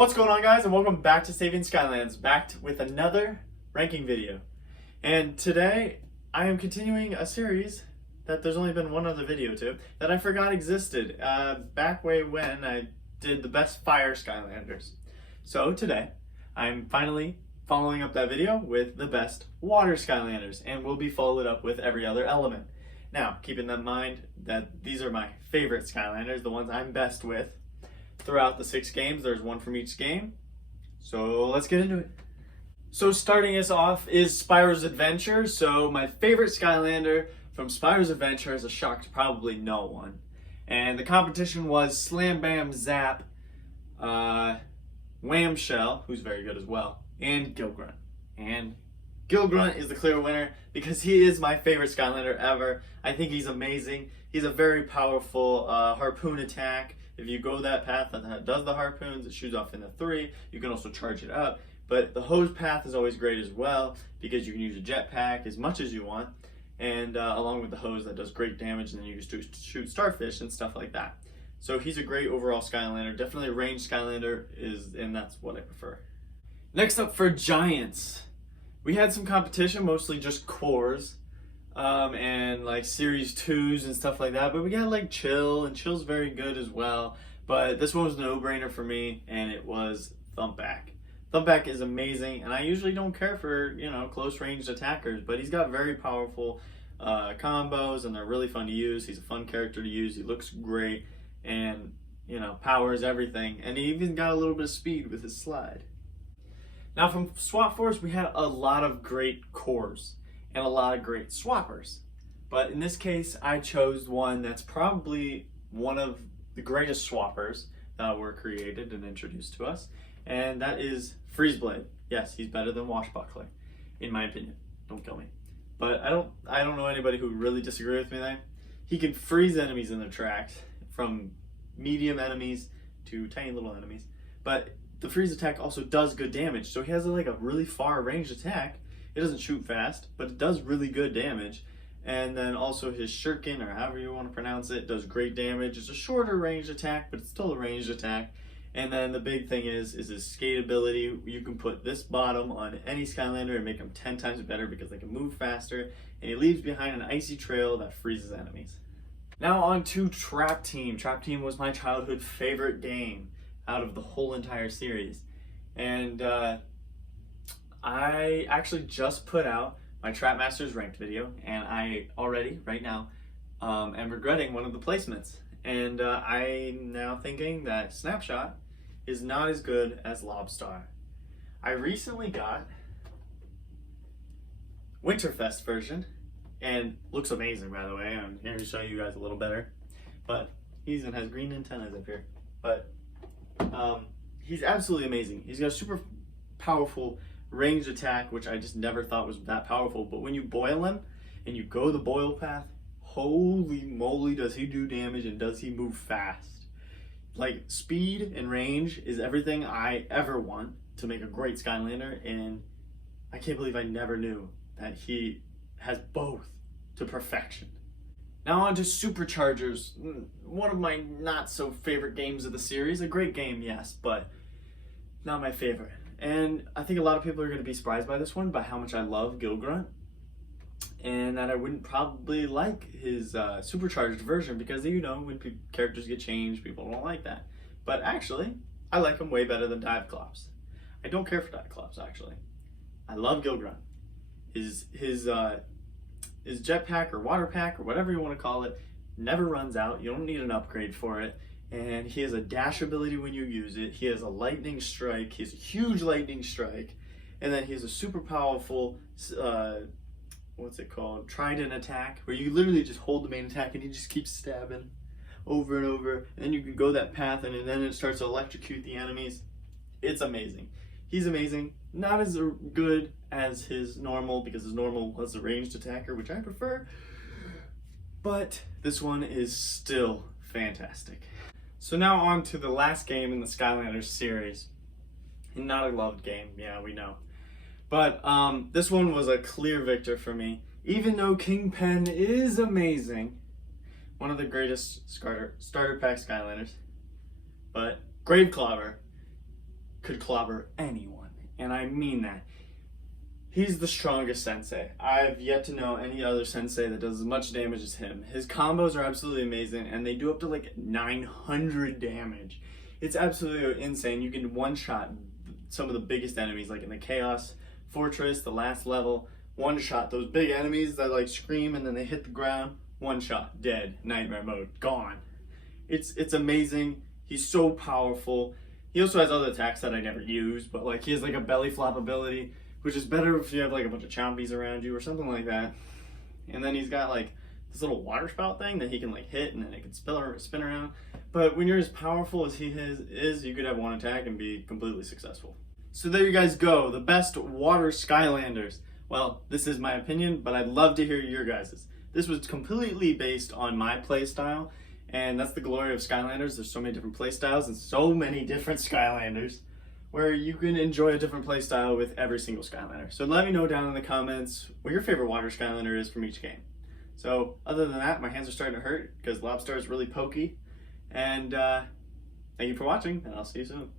What's going on, guys, and welcome back to Saving Skylands, back with another ranking video. And today I am continuing a series that there's only been one other video to that I forgot existed back way when I did the best fire Skylanders. So today I'm finally following up that video with the best water Skylanders, and will be followed up with every other element. Now, keeping in mind that these are my favorite Skylanders, the ones I'm best with. Throughout the 6 games, there's one from each game. So let's get into it. So starting us off is Spyro's Adventure. So my favorite Skylander from Spyro's Adventure is a shock to probably no one. And the competition was Slam Bam Zap, Wham Shell, who's very good as well, and Gilgrunt. And Gilgrunt is the clear winner because he is my favorite Skylander ever. I think he's amazing. He's a very powerful harpoon attack. If you go that path that does the harpoons, it shoots off into 3. You can also charge it up. But the hose path is always great as well because you can use a jetpack as much as you want. And along with the hose that does great damage, and then you just shoot starfish and stuff like that. So he's a great overall Skylander. Definitely a ranged Skylander, and that's what I prefer. Next up for Giants. We had some competition, mostly just cores. And like series 2s and stuff like that, but we got like Chill, and Chill's very good as well, but this one was a no-brainer for me, and it was Thumpback. Thumpback is amazing, and I usually don't care for, close ranged attackers, but he's got very powerful combos, and they're really fun to use. He's a fun character to use. He looks great, and powers everything, and he even got a little bit of speed with his slide. Now from Swap Force, we had a lot of great cores and a lot of great swappers. But in this case, I chose one that's probably one of the greatest swappers that were created and introduced to us, and that is Freezeblade. Yes, he's better than Washbuckler, in my opinion. Don't kill me. But I don't know anybody who would really disagree with me there. He can freeze enemies in their tracks, from medium enemies to tiny little enemies. But the freeze attack also does good damage, so he has like a really far range attack. It doesn't shoot fast, but it does really good damage. And then also his Shuriken, or however you want to pronounce it, does great damage. It's a shorter range attack, but it's still a ranged attack. And then the big thing is his skate ability. You can put this bottom on any Skylander and make them 10 times better because they can move faster. And he leaves behind an icy trail that freezes enemies. Now on to Trap Team. Trap Team was my childhood favorite game out of the whole entire series. And I actually just put out my Trap Masters ranked video, and I already, right now, am regretting one of the placements. And I'm now thinking that Snapshot is not as good as Lobstar. I recently got Winterfest version, and looks amazing, by the way. I'm here to show you guys a little better. But he even has green antennas up here. But he's absolutely amazing. He's got a super powerful ranged attack, which I just never thought was that powerful, but when you boil him and you go the boil path, holy moly does he do damage, and does he move fast. Like, speed and range is everything I ever want to make a great Skylander, and I can't believe I never knew that he has both to perfection. Now on to Superchargers, one of my not so favorite games of the series. A great game, yes, but not my favorite. And I think a lot of people are going to be surprised by this one, by how much I love Gilgrunt, and that I wouldn't probably like his supercharged version, because when characters get changed, people don't like that. But actually, I like him way better than Diveclops. I don't care for Diveclops, actually. I love Gilgrunt. His jetpack or water pack or whatever you want to call it never runs out. You don't need an upgrade for it. And he has a dash ability when you use it. He has a lightning strike. He has a huge lightning strike. And then he has a super powerful, trident attack, where you literally just hold the main attack and he just keeps stabbing over and over. And then you can go that path, and then it starts to electrocute the enemies. It's amazing. He's amazing. Not as good as his normal, because his normal was a ranged attacker, which I prefer. But this one is still fantastic. So now on to the last game in the Skylanders series. Not a loved game, yeah, we know. But this one was a clear victor for me. Even though Kingpin is amazing, one of the greatest starter pack Skylanders, but Clobber could clobber anyone, and I mean that. He's the strongest sensei. I've yet to know any other sensei that does as much damage as him. His combos are absolutely amazing, and they do up to like 900 damage. It's absolutely insane. You can one-shot some of the biggest enemies, like in the Chaos Fortress, the last level. One-shot those big enemies that like scream and then they hit the ground. One-shot, dead, nightmare mode, gone. It's amazing. He's so powerful. He also has other attacks that I never use, but like he has like a belly flop ability, which is better if you have like a bunch of chompies around you or something like that. And then he's got like this little water spout thing that he can like hit and then it can spin around. But when you're as powerful as he is, you could have one attack and be completely successful. So there you guys go, the best water Skylanders. Well, this is my opinion, but I'd love to hear your guys's. This was completely based on my play style, and that's the glory of Skylanders. There's so many different play styles and so many different Skylanders, where you can enjoy a different play style with every single Skylander. So let me know down in the comments what your favorite water Skylander is from each game. So other than that, my hands are starting to hurt because Lobster is really pokey. And thank you for watching, and I'll see you soon.